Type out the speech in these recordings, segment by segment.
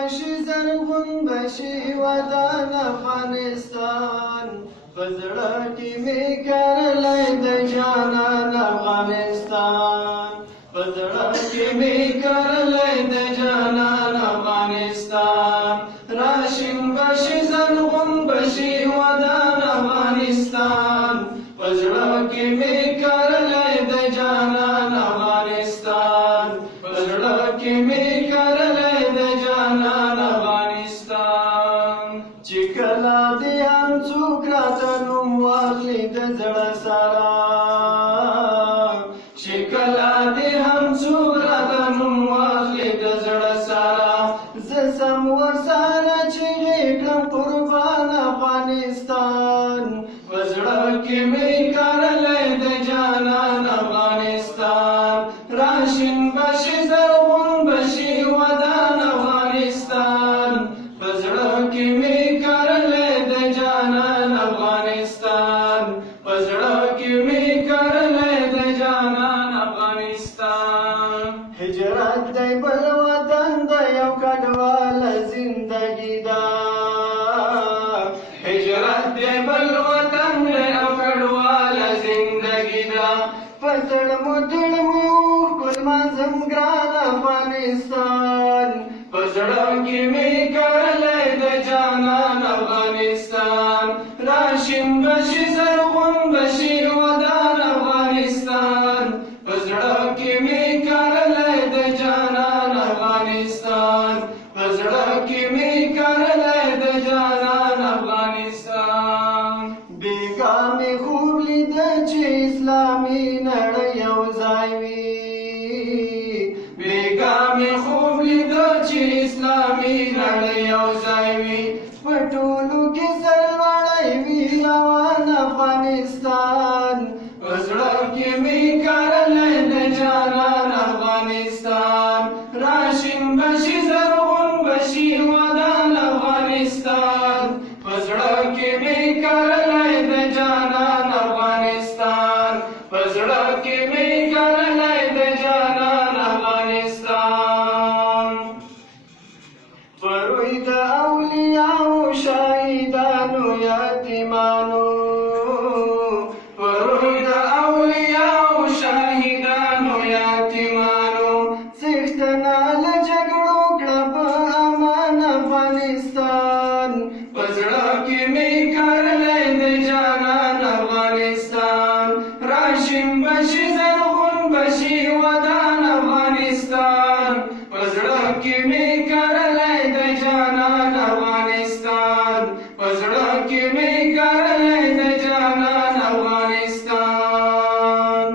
بشي زرغون بشي وطن افغانستان پزړه کې مې کرلی د جانان افغانستان پزړه کې مې کرلی د جانان افغانستان راشین بشي زرغون بشي وطن افغانستان پزړه کې مې کرلی د جانان افغانستان پزړه کې مې کرلی د جانان افغانستان چې کله دې هم څوک راته نوم واخلي د زړه سره چې کله دې هم څوک راته نوم واخلي د زړه سره زه سم ورسره چیغې کړم قربان افغانستان په زړه کې مې کرلی د جانان افغانستان راشین بشي زرغون بشي وطن افغانستان په زړه کې مې کرلی د جانان افغانستان په زړه کې مې کرلی د جانان افغانستان هجرت دی بل وطن د یو کډواله زندګي ده هجرت دی بل وطن د یو کډواله زندګي ده په تړمو تړمو ښکل منظم ګران افغانستان په زړه کې مې کرلی د جانان افغانستان راشین بشي زرغون بشي وطن افغانستان په زړه کې مې کرلی د جانان افغانستان په زړه کې مې کرلی د جانان افغانستان بېګا مې خوب لیده چې اسلامي نړۍ یو ځای وي بېګا مې خوب لیده چې اسلامي نړۍ یو ځای وي په ټولو کې سرلوړی وي روان افغانستان په زړه کې مې کرلی د جانان افغانستان راشین بشي زرغون بشي وطن افغانستان په زړه کې مې کرلی د جانان افغانستان په زړه کې مې کرلی د جانان افغانستان پروي د اولیاءو شهیدانو یتیمانو پروي د اولیاءو شهیدانو یتیمانو څښتنه له جګړو کړه په امان افغانستان په زړه کې مې کرلی د جانان افغانستان راشین بشي زرغون بشي وطن افغانستان په زړه کې مې کرلی د جانان افغانستان په زړه کې مې کرلی د جانان افغانستان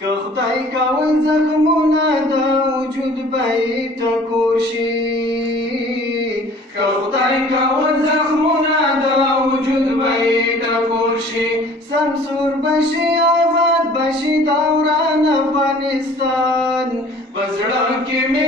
که خدای کول زخمونه د وجود به یې ټکور شي که خدای کول زخمونه د وجود به یې ټکور شي سمسور بشي آباد بشي دوران افغانستان په زړه کې مې